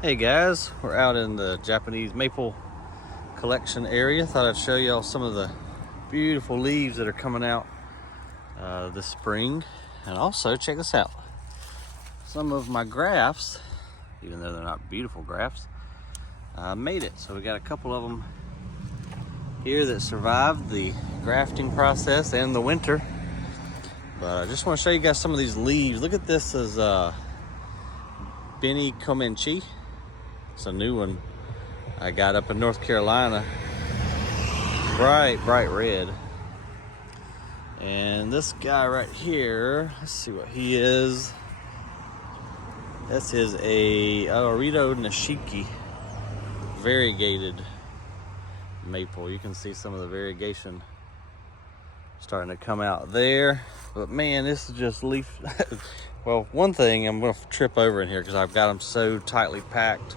Hey guys, we're out in the Japanese maple collection area. Thought I'd show y'all some of the beautiful leaves that are coming out this spring. And also, check this out. Some of my grafts, even though they're not beautiful grafts, made it. So we got a couple of them here that survived the grafting process and the winter. But I just want to show you guys some of these leaves. Look at this as Kinshi. It's a new one I got up in North Carolina. Bright red. And this guy right here, let's see what he is. This is a Rito Nishiki variegated maple. You can see some of the variegation starting to come out there. But man, this is just leaf. Well, one thing, I'm going to trip over in here because I've got them so tightly packed.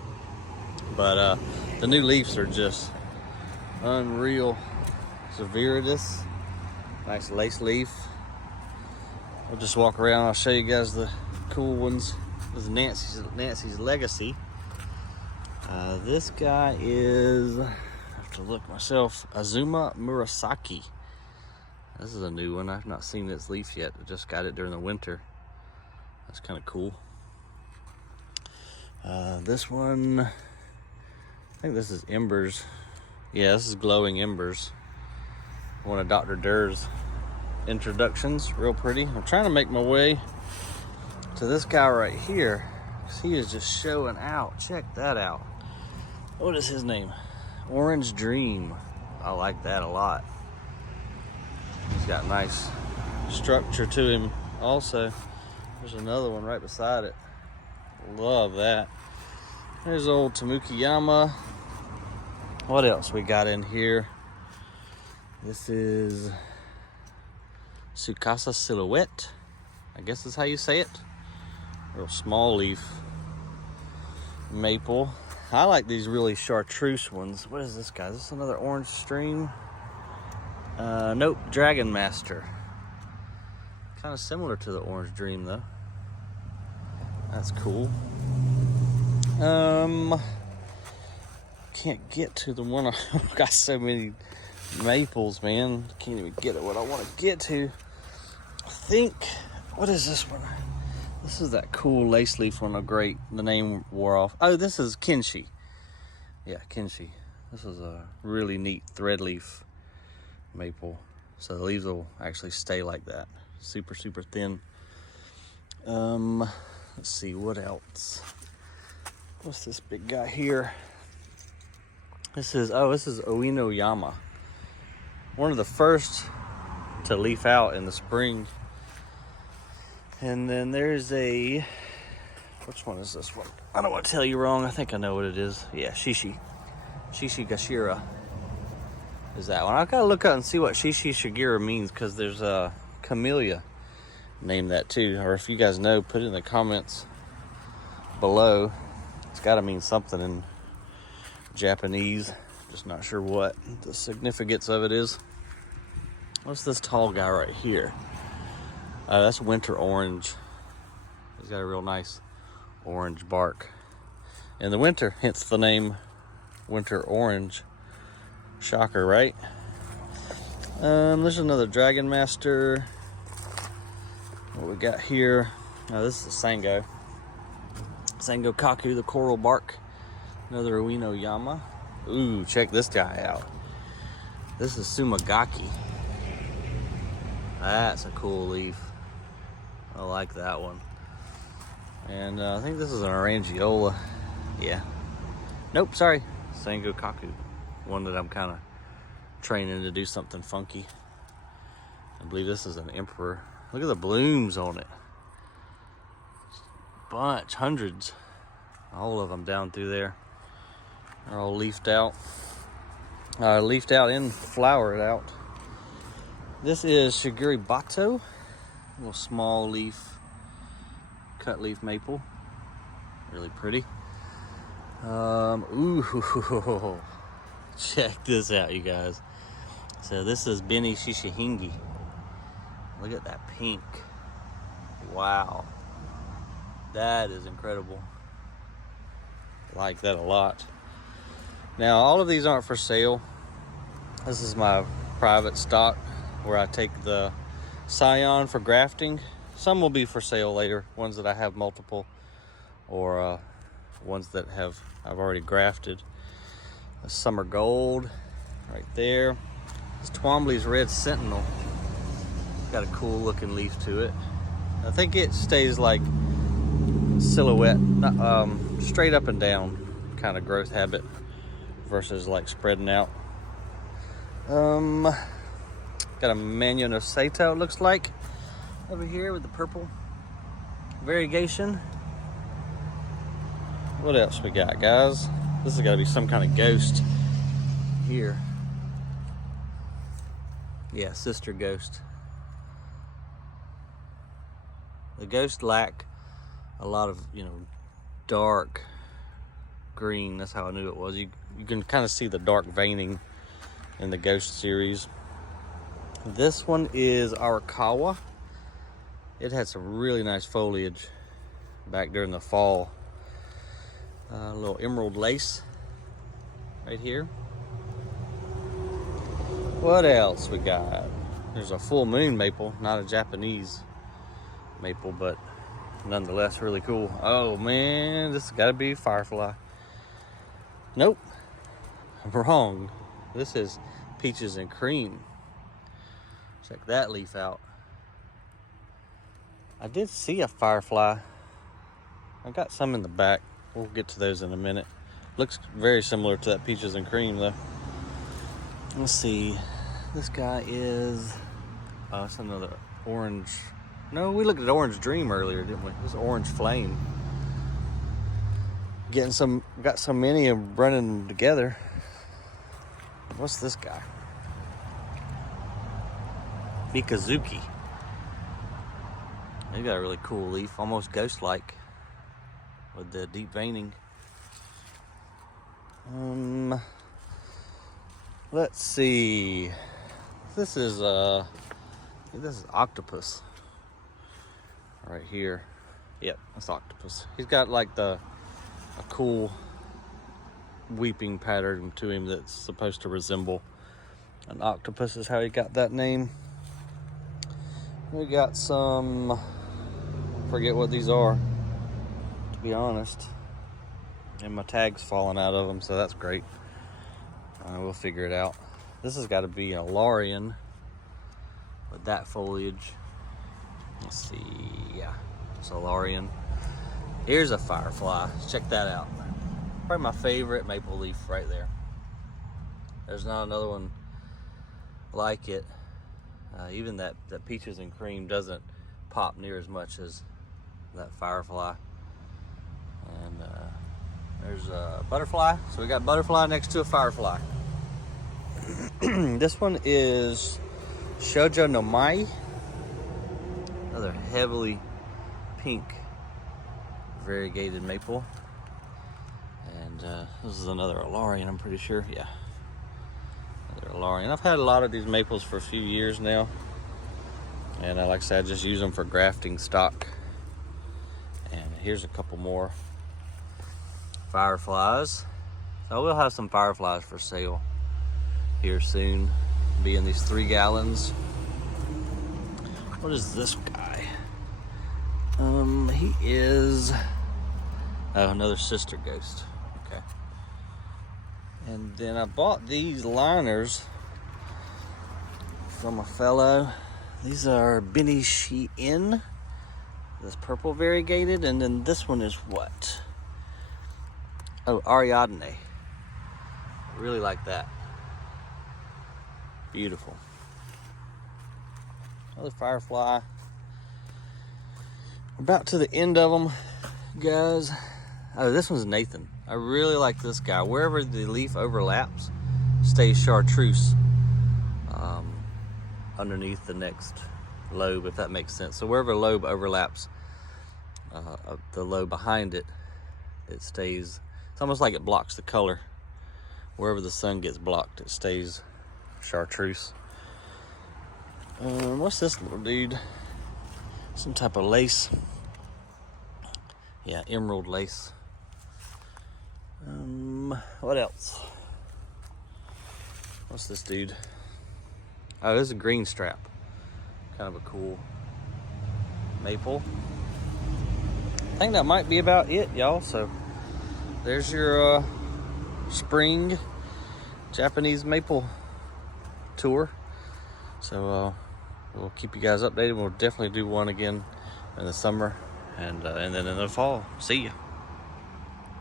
But the new leaves are just unreal. Varieties, nice lace leaf. We'll just walk around. I'll show you guys the cool ones. This is Nancy's Legacy. This guy is, I have to look myself, Azuma Murasaki. This is a new one. I've not seen its leaf yet. I just got it during the winter. That's kind of cool. This one, I think this is Embers. Yeah, this is Glowing Embers. One of Dr. Durr's introductions. Real pretty. I'm trying to make my way to this guy right here, because he is just showing out. Check that out. What is his name? Orange Dream. I like that a lot. He's got nice structure to him also. There's another one right beside it. Love that. There's old Tamukiyama. What else we got in here? This is Tsukasa Silhouette. I guess that's how you say it. Real small leaf maple. I like these really chartreuse ones. What is this guy? Is this another orange stream? Nope, Dragon Master. Kind of similar to the Orange Dream though. That's cool. Can't get to the one. I've got so many maples, man. Can't even get at what I want to get to. I think, what is this one? This is that cool lace leaf one. The name wore off. Oh, this is Kinshi. Yeah, Kinshi. This is a really neat thread leaf maple. So the leaves will actually stay like that. Super thin. Let's see, what else? What's this big guy here? This is Oino Yama. One of the first to leaf out in the spring. And then there's which one is this one? I don't want to tell you wrong. I think I know what it is. Yeah, Shishigashira is that one. I've got to look up and see what Shishigira means, because there's a camellia named that too. Or if you guys know, put it in the comments below. It's got to mean something in Japanese. Just not sure what the significance of it is. What's this tall guy right here? That's winter orange. He's got a real nice orange bark in the winter, hence the name winter orange. Shocker, right? There's another Dragon Master. What we got here? This is Sango Kaku, the coral bark. Another Ueno Yama. Ooh, check this guy out. This is Sumagaki. That's a cool leaf. I like that one. And I think this is an Arangiola. Yeah. Nope, sorry. Sango Kaku. One that I'm kind of training to do something funky. I believe this is an Emperor. Look at the blooms on it. Bunch, hundreds. All of them down through there. They're all leafed out. Leafed out and flowered out. This is Shiguri Bato. A little small leaf, cut leaf maple. Really pretty. Ooh, check this out, you guys. So this is Benny Shishahingi. Look at that pink. Wow. That is incredible. like that a lot. Now, all of these aren't for sale. This is my private stock where I take the scion for grafting. Some will be for sale later, ones that I have multiple, or ones that I've already grafted. A summer gold right there. This Twombly's red Sentinel. Got a cool looking leaf to it. I think it stays like silhouette, straight up and down kind of growth habit versus like spreading out. Got a Mano no Sato, it looks like, over here with the purple variegation. What else we got, guys? This has got to be some kind of ghost here. Yeah, sister ghost. The ghost lack a lot of, dark green. That's how I knew it was. You can kind of see the dark veining in the ghost series. This one is Arakawa. It had some really nice foliage back during the fall. A little emerald lace right here. What else we got? There's a full moon maple, not a Japanese maple, but nonetheless really cool. Oh man, this has got to be firefly. Nope, I'm wrong. This is peaches and cream. Check that leaf out. I did see a firefly. I got some in the back. We'll get to those in a minute. Looks very similar to that peaches and cream though. Let's see. This guy is, it's another orange. No, we looked at Orange Dream earlier, didn't we? This is Orange Flame. Got so many of them running together. What's this guy? Mikazuki. He got a really cool leaf, almost ghost-like, with the deep veining. Let's see. This is octopus right here. Yep, that's octopus. He's got like a cool weeping pattern to him that's supposed to resemble an octopus, is how he got that name. We got some, forget what these are, to be honest. And my tag's falling out of them, so that's great. We'll figure it out. This has got to be a Larian with that foliage. Let's see, yeah, it's a Larian. Here's a firefly, check that out. Probably my favorite maple leaf right there. There's not another one like it. Even that peaches and cream doesn't pop near as much as that firefly. And there's a butterfly. So we got butterfly next to a firefly. This one is Shoujo no Mai. Another heavily pink variegated maple. And this is another Alarian, I'm pretty sure. Yeah. Another Alarian. I've had a lot of these maples for a few years now. And like I said, I just use them for grafting stock. And here's a couple more fireflies. So we'll have some fireflies for sale here soon. Be in these 3 gallons. What is this guy? He is another sister ghost. Okay. And then I bought these liners from a fellow. These are Binishin. This purple variegated, and then this one is what? Oh, Ariadne. I really like that. Beautiful. Another firefly. About to the end of them, guys. Oh, this one's Nathan. I really like this guy. Wherever the leaf overlaps, stays chartreuse underneath the next lobe, if that makes sense. So wherever lobe overlaps the lobe behind it, it stays. It's almost like it blocks the color. Wherever the sun gets blocked, it stays chartreuse. What's this little dude? Some type of lace. Yeah, emerald lace. What else? What's this dude? Oh, this is a green strap. Kind of a cool maple. I think that might be about it, y'all. So there's your spring Japanese maple tour. So we'll keep you guys updated. We'll definitely do one again in the summer and then in the fall. See ya.